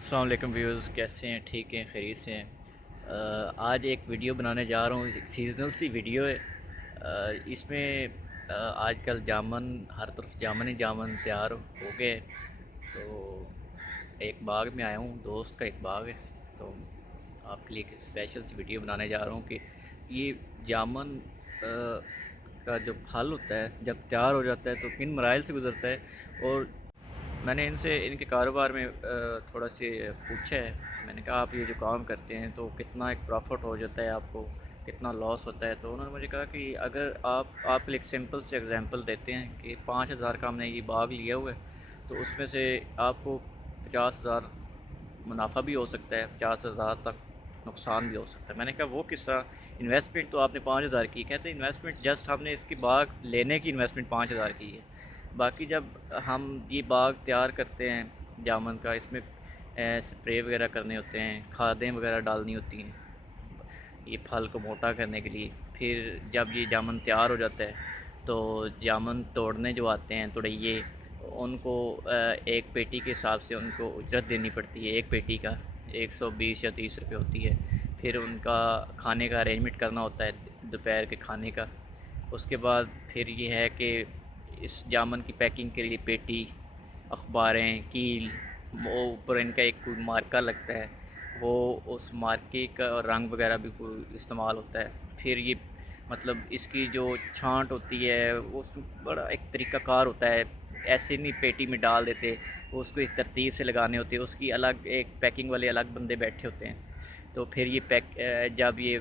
अस्सलाम वालेकुम व्यूज़, कैसे हैं? ठीक हैं, खैरियत से हैं। आज एक वीडियो बनाने जा रहा हूँ, सीजनल सी वीडियो है। इसमें आजकल जामन, हर तरफ जामन ही जामन तैयार हो गए। तो एक बाग में आया हूँ, दोस्त का एक बाग है। तो आपके लिए एक स्पेशल सी वीडियो बनाने जा रहा हूँ कि ये जामन का जो फल होता है जब तैयार हो जाता है तो किन मराइल से गुज़रता है। और मैंने इनसे इनके कारोबार में थोड़ा से पूछा है। मैंने कहा आप ये जो काम करते हैं तो कितना एक प्रॉफिट हो जाता है आपको, कितना लॉस होता है। तो उन्होंने मुझे कहा कि अगर आपके लिए एक सिंपल से एग्जांपल देते हैं कि 5,000 का हमने ये बाग लिया हुआ है तो उसमें से आपको 50,000 मुनाफा भी हो सकता है, 50,000 तक नुकसान भी हो सकता है। मैंने कहा वो किस तरह? इन्वेस्टमेंट तो आपने 5,000 की। कहते इन्वेस्टमेंट जस्ट हमने इसकी बाग लेने की इन्वेस्टमेंट 5,000 की है। बाकी जब हम ये बाग तैयार करते हैं जामुन का, इसमें स्प्रे वगैरह करने होते हैं, खादें वगैरह डालनी होती हैं ये फल को मोटा करने के लिए। फिर जब ये जामुन तैयार हो जाता है तो जामुन तोड़ने जो आते हैं तोड़इये, उनको एक पेटी के हिसाब से उनको उजरत देनी पड़ती है। एक पेटी का 120 या 30 रुपये होती है। फिर उनका खाने का अरेंजमेंट करना होता है, दोपहर के खाने का। उसके बाद फिर ये है कि इस जामुन की पैकिंग के लिए पेटी, अखबारें, कील, वो ऊपर इनका एक कोई मार्का लगता है, वो उस मार्के का रंग वगैरह भी कोई इस्तेमाल होता है। फिर ये मतलब इसकी जो छांट होती है उसमें बड़ा एक तरीक़ाकार होता है। ऐसे नहीं पेटी में डाल देते, उसको एक तरतीब से लगाने होते हैं। उसकी अलग एक पैकिंग वाले अलग बंदे बैठे होते हैं। तो फिर ये जब ये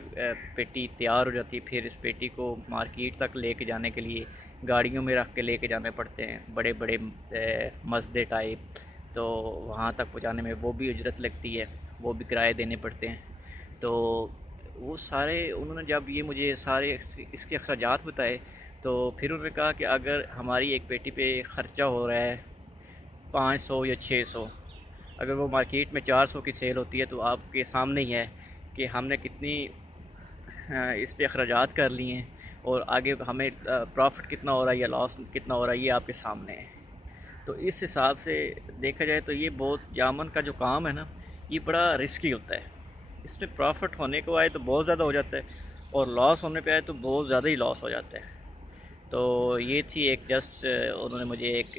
पेटी तैयार हो जाती है फिर इस पेटी को मार्केट तक लेके जाने के लिए गाड़ियों में रख के लेके जाने पड़ते हैं, बड़े बड़े मसदे टाइप। तो वहाँ तक पहुँचाने में वो भी उजरत लगती है, वो भी किराए देने पड़ते हैं। तो वो सारे उन्होंने जब ये मुझे सारे इसके अखराजात बताए तो फिर उन्होंने कहा कि अगर हमारी एक पेटी पे ख़र्चा हो रहा है 500 या 600, अगर वो मार्केट में 400 की सेल होती है तो आपके सामने ही है कि हमने कितनी इस पे अखराजात कर लिए हैं और आगे हमें प्रॉफिट कितना हो रहा है या लॉस कितना हो रहा है, ये आपके सामने है। तो इस हिसाब से देखा जाए तो ये बहुत जामुन का जो काम है ना, ये बड़ा रिस्की होता है। इसमें प्रॉफिट होने को आए तो बहुत ज़्यादा हो जाता है और लॉस होने पे आए तो बहुत ज़्यादा ही लॉस हो जाता है। तो ये थी एक जस्ट उन्होंने मुझे एक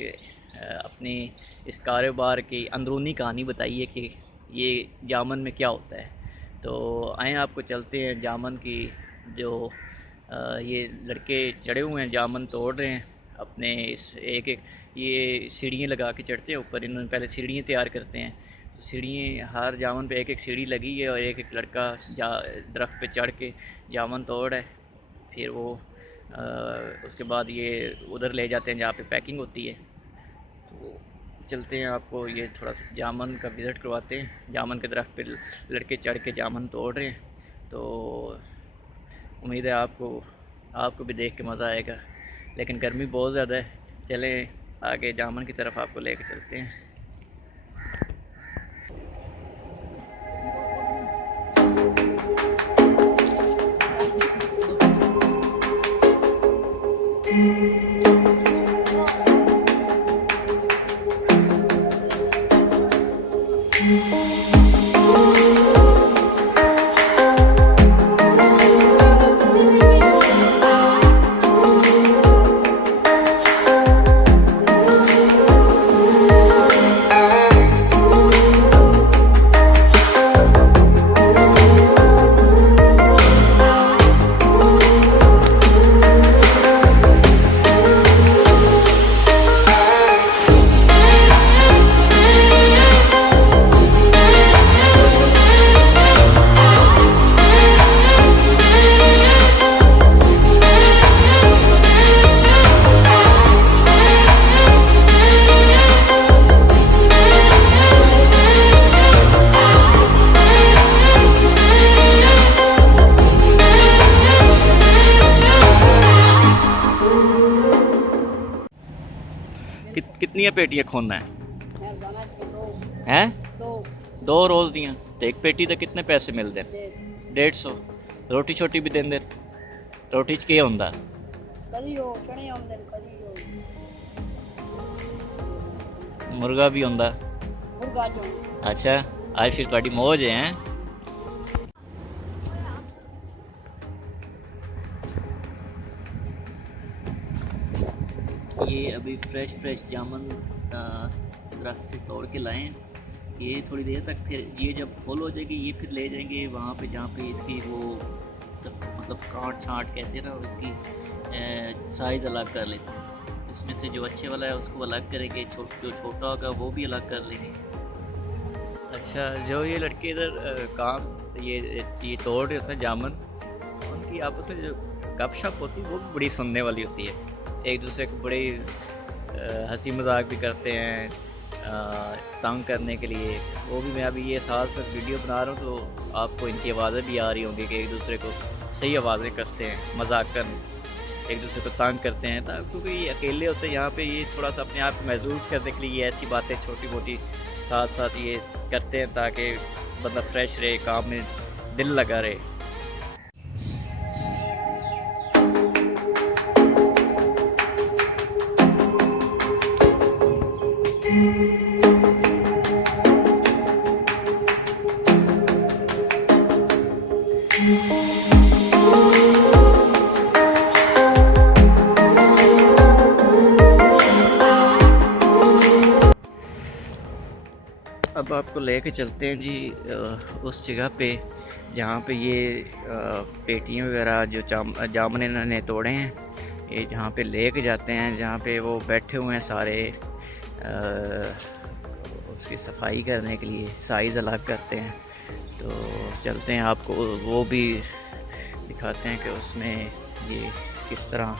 अपनी इस कारोबार की अंदरूनी कहानी बताई है कि ये जामुन में क्या होता है। तो आए आपको चलते हैं जामुन की जो ये लड़के चढ़े हुए हैं, जामुन तोड़ रहे हैं अपने इस एक एक ये सीढ़ियाँ लगा के चढ़ते हैं ऊपर। इन्होंने पहले सीढ़ियाँ तैयार करते हैं। सीढ़ियाँ हर जामुन पे एक एक सीढ़ी लगी है और एक एक लड़का दरख्त पे चढ़ के जामुन तोड़ है। फिर वो उसके बाद ये उधर ले जाते हैं जहाँ पे पैकिंग होती है। तो चलते हैं आपको ये थोड़ा सा जामुन का विज़िट करवाते हैं। जामुन के दरख्त पे लड़के चढ़ के जामुन तोड़ रहे हैं। तो उम्मीद है आपको भी देख के मज़ा आएगा, लेकिन गर्मी बहुत ज़्यादा है। चलें आगे जामुन की तरफ आपको लेके चलते हैं। कितनी पेटियां खोलना है हैं? दो रोज़ दियाँ तो एक पेटी तो कितने पैसे मिलते हैं? 150। रोटी छोटी भी देंगे? रोटी च केह् होंदा? मुर्गा भी होंदा? अच्छा, आज फिर थोड़ी मौज है हैं? ये अभी फ्रेश फ्रेश जामुन दरख्त से तोड़ के लाए हैं। ये थोड़ी देर तक, फिर ये जब फुल हो जाएगी ये फिर ले जाएंगे वहाँ पे जहाँ पे इसकी वो सब मतलब काट छाँट कहते हैं ना, इसकी साइज़ अलग कर लेते हैं। इसमें से जो अच्छे वाला है उसको अलग करेंगे, जो छोटा होगा वो भी अलग कर लेंगे। अच्छा, जो ये लड़के इधर काम ये तोड़ रहे होते हैं जामुन, उनकी आपस में जो गपशप होती है वो भी बड़ी सुनने वाली होती है। एक दूसरे को बड़ी हंसी मजाक भी करते हैं तंग करने के लिए। वो भी मैं अभी ये साथ साथ वीडियो बना रहा हूँ तो आपको इनकी आवाज़ें भी आ रही होंगी कि एक दूसरे को सही आवाज़ें कसते हैं, मजाक कर एक दूसरे को तंग करते हैं। क्योंकि ये अकेले होते हैं यहाँ पे, ये थोड़ा सा अपने आप को महसूस करने के लिए ये ऐसी बातें छोटी मोटी साथ साथ ये करते हैं ताकि बंदा फ्रेश रहे, काम में दिल लगा रहे। अब आपको लेके चलते हैं जी उस जगह पे जहाँ पे ये पेटियाँ वगैरह जो जामुन इन्होंने तोड़े हैं, ये जहाँ पे लेके जाते हैं, जहाँ पे वो बैठे हुए हैं सारे उसकी सफाई करने के लिए, साइज़ अलग करते हैं। तो चलते हैं, आपको वो भी दिखाते हैं कि उसमें ये किस तरह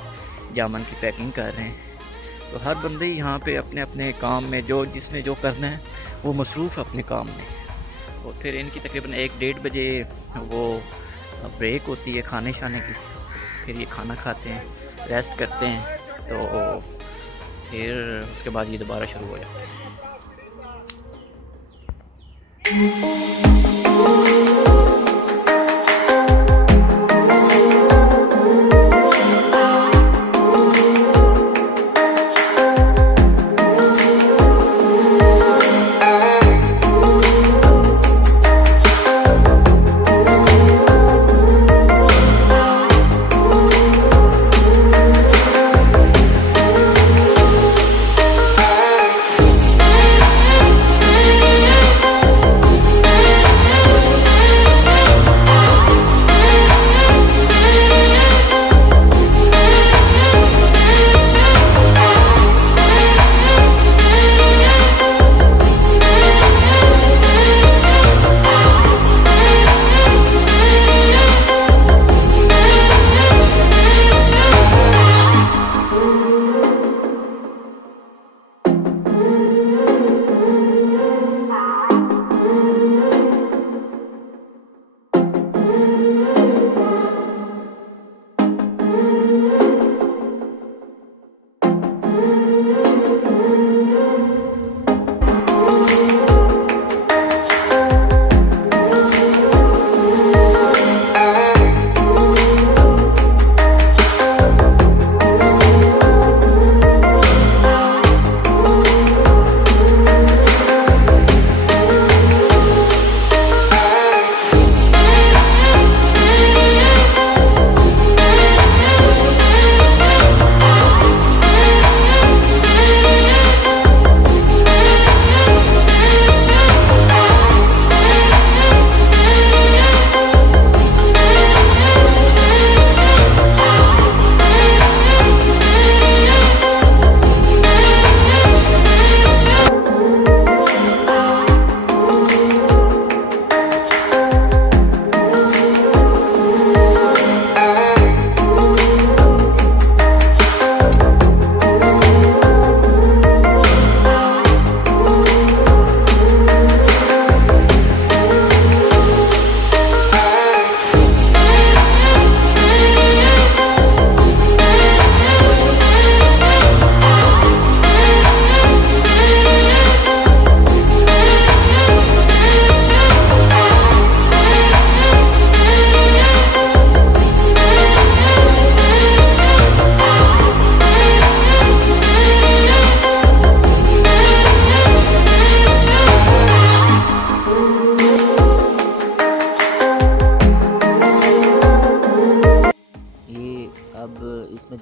जामुन की पैकिंग कर रहे हैं। तो हर बंदे यहाँ पे अपने अपने काम में जो जिसने जो करना है वो मसरूफ़ अपने काम में। और फिर इनकी तकरीबन 1-1:30 बजे वो ब्रेक होती है खाने शाने की, फिर ये खाना खाते हैं, रेस्ट करते हैं, तो फिर उसके बाद ये दोबारा शुरू हो जाता है।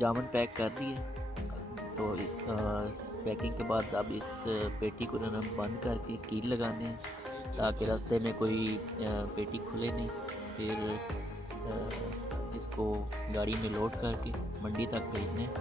जामुन पैक कर दिए। तो इस पैकिंग के बाद अब इस पेटी को ना बंद करके कील लगाने हैं ताकि रास्ते में कोई पेटी खुले नहीं। फिर इसको गाड़ी में लोड करके मंडी तक भेजने हैं।